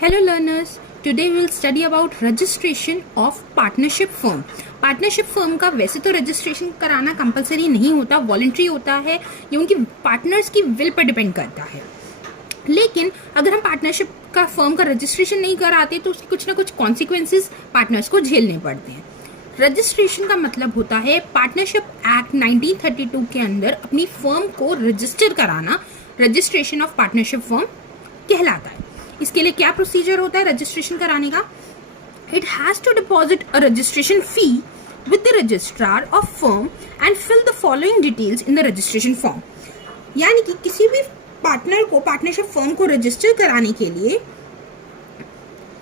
Hello learners, today we will study about registration of partnership firm. Partnership firm का वैसे तो registration कराना compulsory नहीं होता, वॉलंटरी होता है, ये उनकी पार्टनर्स की विल पर डिपेंड करता है। लेकिन अगर हम पार्टनरशिप का फर्म का रजिस्ट्रेशन नहीं कराते तो उसके कुछ ना कुछ कॉन्सिक्वेंसेस पार्टनर्स को झेलने पड़ते हैं। रजिस्ट्रेशन का मतलब होता है पार्टनरशिप एक्ट 1932 के अंदर अपनी फर्म को रजिस्टर कराना, रजिस्ट्रेशन ऑफ पार्टनरशिप फर्म कहलाता है। इसके लिए क्या प्रोसीजर होता है रजिस्ट्रेशन कराने का? It has to deposit a registration fee with the registrar of firm and fill the following details in the registration form. यानी कि किसी भी पार्टनर को पार्टनरशिप फर्म को रजिस्टर कराने के लिए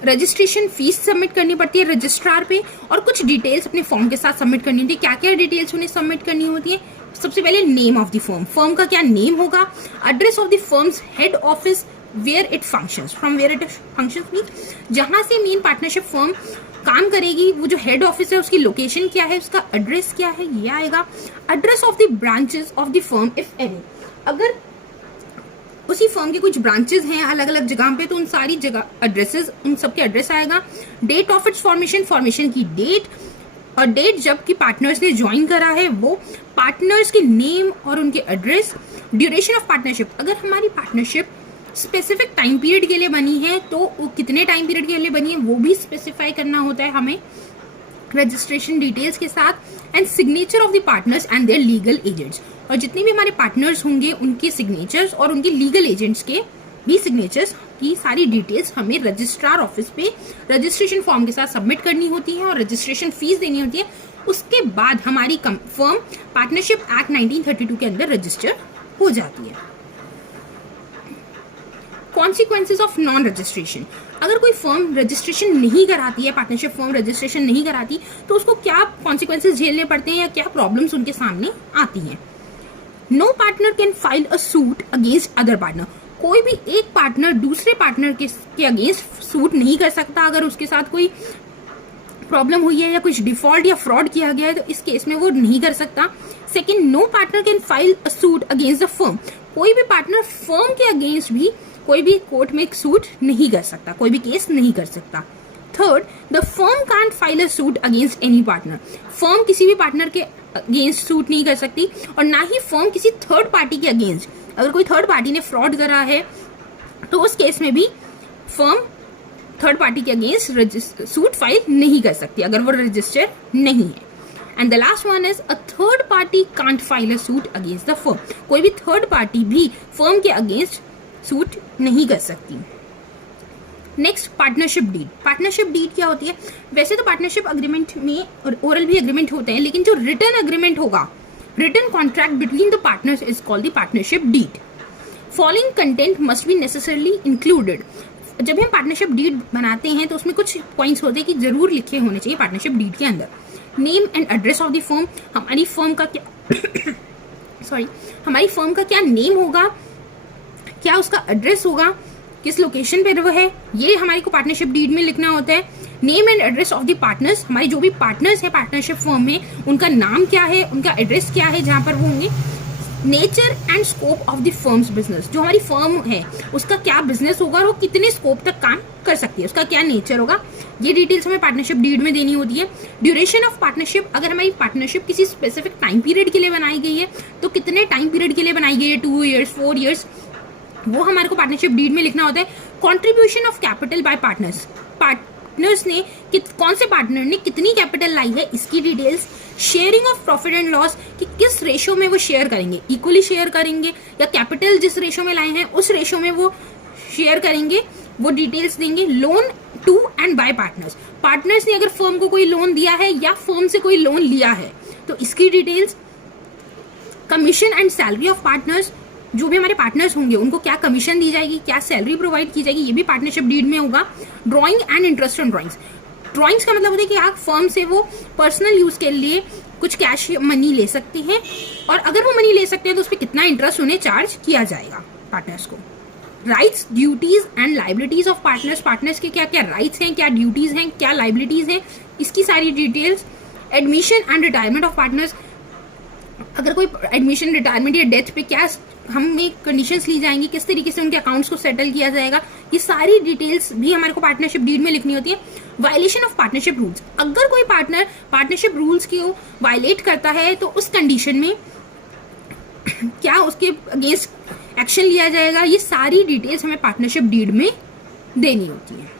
रजिस्ट्रेशन फीस सबमिट करनी पड़ती है रजिस्ट्रार पे, और कुछ डिटेल्स अपने फॉर्म के साथ सबमिट करनी होती है। क्या क्या डिटेल्स उन्हें सबमिट करनी होती है? सबसे पहले name of the firm, firm का क्या नेम होगा, address of the firm's head office, where it functions, from where it functions mean जहां से मेन पार्टनरशिप फर्म काम करेगी वो जो हेड ऑफिस है उसकी लोकेशन क्या है, उसका एड्रेस क्या है, ये आएगा। Address of the branches of the firm if any, अगर उसी फर्म के कुछ ब्रांचेस हैं अलग अलग जगह पे तो उन सारी जगह एड्रेसेस, उन सबके एड्रेस आएगा। Date of its formation, formation की डेट, और डेट जब कि पार्टनर्स ने ज्वाइन करा है वो, पार्टनर्स के नेम और उनके एड्रेस। ड्यूरेशन ऑफ पार्टनरशिप, अगर हमारी पार्टनरशिप स्पेसिफिक टाइम पीरियड के लिए बनी है तो वो कितने टाइम पीरियड के लिए बनी है वो भी स्पेसिफाई करना होता है हमें रजिस्ट्रेशन डिटेल्स के साथ। And signature of the partners and their legal agents, और जितने भी हमारे पार्टनर्स होंगे उनके सिग्नेचर्स और उनके लीगल एजेंट्स के भी सिग्नेचर्स की सारी डिटेल्स हमें रजिस्ट्रार ऑफिस पे रजिस्ट्रेशन फॉर्म के साथ सबमिट करनी होती है और रजिस्ट्रेशन फीस देनी होती है। उसके बाद हमारी फर्म पार्टनरशिप एक्ट 1932 के अंदर रजिस्टर हो जाती है। कॉन्सिक्वेंसेज ऑफ नॉन रजिस्ट्रेशन, अगर कोई फर्म रजिस्ट्रेशन नहीं कराती है, पार्टनरशिप फर्म रजिस्ट्रेशन नहीं कराती तो उसको क्या कॉन्सिक्वेंसेज झेलने पड़ते हैं या क्या प्रॉब्लम्स उनके सामने आती हैं। No partner can file a suit against other partner, कोई भी एक पार्टनर दूसरे पार्टनर के अगेंस्ट सूट नहीं कर सकता अगर उसके साथ कोई प्रॉब्लम हुई है या कुछ डिफॉल्ट या फ्रॉड किया गया है तो इस केस में वो नहीं कर सकता। Second, no partner can file a suit against the firm, कोई भी पार्टनर फर्म के अगेंस्ट भी कोई भी कोर्ट में एक सूट नहीं कर सकता, कोई भी केस नहीं कर सकता। Third, the firm can't file a suit against any partner, firm किसी भी पार्टनर के अगेंस्ट सूट नहीं कर सकती, और ना ही फर्म किसी थर्ड पार्टी के अगेंस्ट, अगर कोई थर्ड पार्टी ने फ्रॉड करा है तो उस केस में भी फर्म थर्ड पार्टी के अगेंस्ट सूट फाइल नहीं कर सकती अगर वो रजिस्टर नहीं है। And the last one is a third party can't file a suit against the firm, कोई भी थर्ड पार्टी भी फर्म के अगेंस्ट सूट नहीं कर सकती। Next, partnership deed. Partnership deed क्या होती है? वैसे तो पार्टनरशिप अग्रीमेंट में ओरल भी अग्रीमेंट होते हैं, लेकिन जो रिटन अग्रीमेंट होगा, written contract between the partners is called the partnership deed. Following content must be necessarily included, जब हम पार्टनरशिप डीड बनाते हैं तो उसमें कुछ पॉइंट्स होते हैं कि जरूर लिखे होने चाहिए पार्टनरशिप डीड के अंदर। Name and address of the firm, हमारी फर्म का क्या हमारी फर्म का क्या नेम होगा, क्या उसका एड्रेस होगा, किस लोकेशन पे वो है, ये हमारे को पार्टनरशिप डीड में लिखना होता है। Name and address of the partners, हमारे जो भी पार्टनर्स है पार्टनरशिप फर्म में उनका नाम क्या है, उनका एड्रेस क्या है जहां पर वो होंगे। Nature and scope of the firms business, जो हमारी फर्म है उसका क्या बिजनेस होगा और वो कितने स्कोप तक काम कर सकती है, उसका क्या नेचर होगा, ये डिटेल्स हमें पार्टनरशिप डीड में देनी होती है। ड्यूरेशन ऑफ पार्टनरशिप, अगर हमारी पार्टनरशिप किसी स्पेसिफिक टाइम पीरियड के लिए बनाई गई है तो कितने टाइम पीरियड के लिए बनाई गई है, 2 years 4 years, वो हमारे को पार्टनरशिप डीड में लिखना होता है। Contribution of capital by partners, partners ने कौन से पार्टनर ने कितनी कैपिटल लाई है इसकी details. Sharing of profit and loss, कि किस रेशो में वो शेयर करेंगे, इक्वली शेयर करेंगे या कैपिटल जिस रेशो में लाए हैं उस रेशो में वो शेयर करेंगे, वो डिटेल्स देंगे। Loan to and by partners, partners ने अगर फर्म को कोई लोन दिया है या फर्म से कोई लोन लिया है तो इसकी details. Commission and salary of partners, जो भी हमारे पार्टनर्स होंगे उनको क्या कमीशन दी जाएगी, क्या सैलरी प्रोवाइड की जाएगी, ये भी पार्टनरशिप डीड में होगा। Drawing and interest on drawings, drawings का मतलब होता है कि आप फर्म से वो पर्सनल यूज के लिए कुछ कैश मनी ले सकते हैं, और अगर वो मनी ले सकते हैं तो उस पर कितना इंटरेस्ट उन्हें चार्ज किया जाएगा पार्टनर्स को। Rights, duties and liabilities of partners, partners के क्या क्या राइट्स हैं, क्या ड्यूटीज हैं, क्या लाइबिलिटीज हैं, इसकी सारी details. Admission and retirement of partners, अगर कोई एडमिशन, रिटायरमेंट या डेथ पे क्या हमें कंडीशंस ली जाएंगी, किस तरीके से उनके अकाउंट्स को सेटल किया जाएगा, ये सारी डिटेल्स भी हमारे को पार्टनरशिप डीड में लिखनी होती है। वायलेशन ऑफ पार्टनरशिप रूल्स, अगर कोई पार्टनर पार्टनरशिप रूल्स को वायलेट करता है तो उस कंडीशन में क्या उसके अगेंस्ट एक्शन लिया जाएगा, ये सारी डिटेल्स हमें पार्टनरशिप डीड में देनी होती है।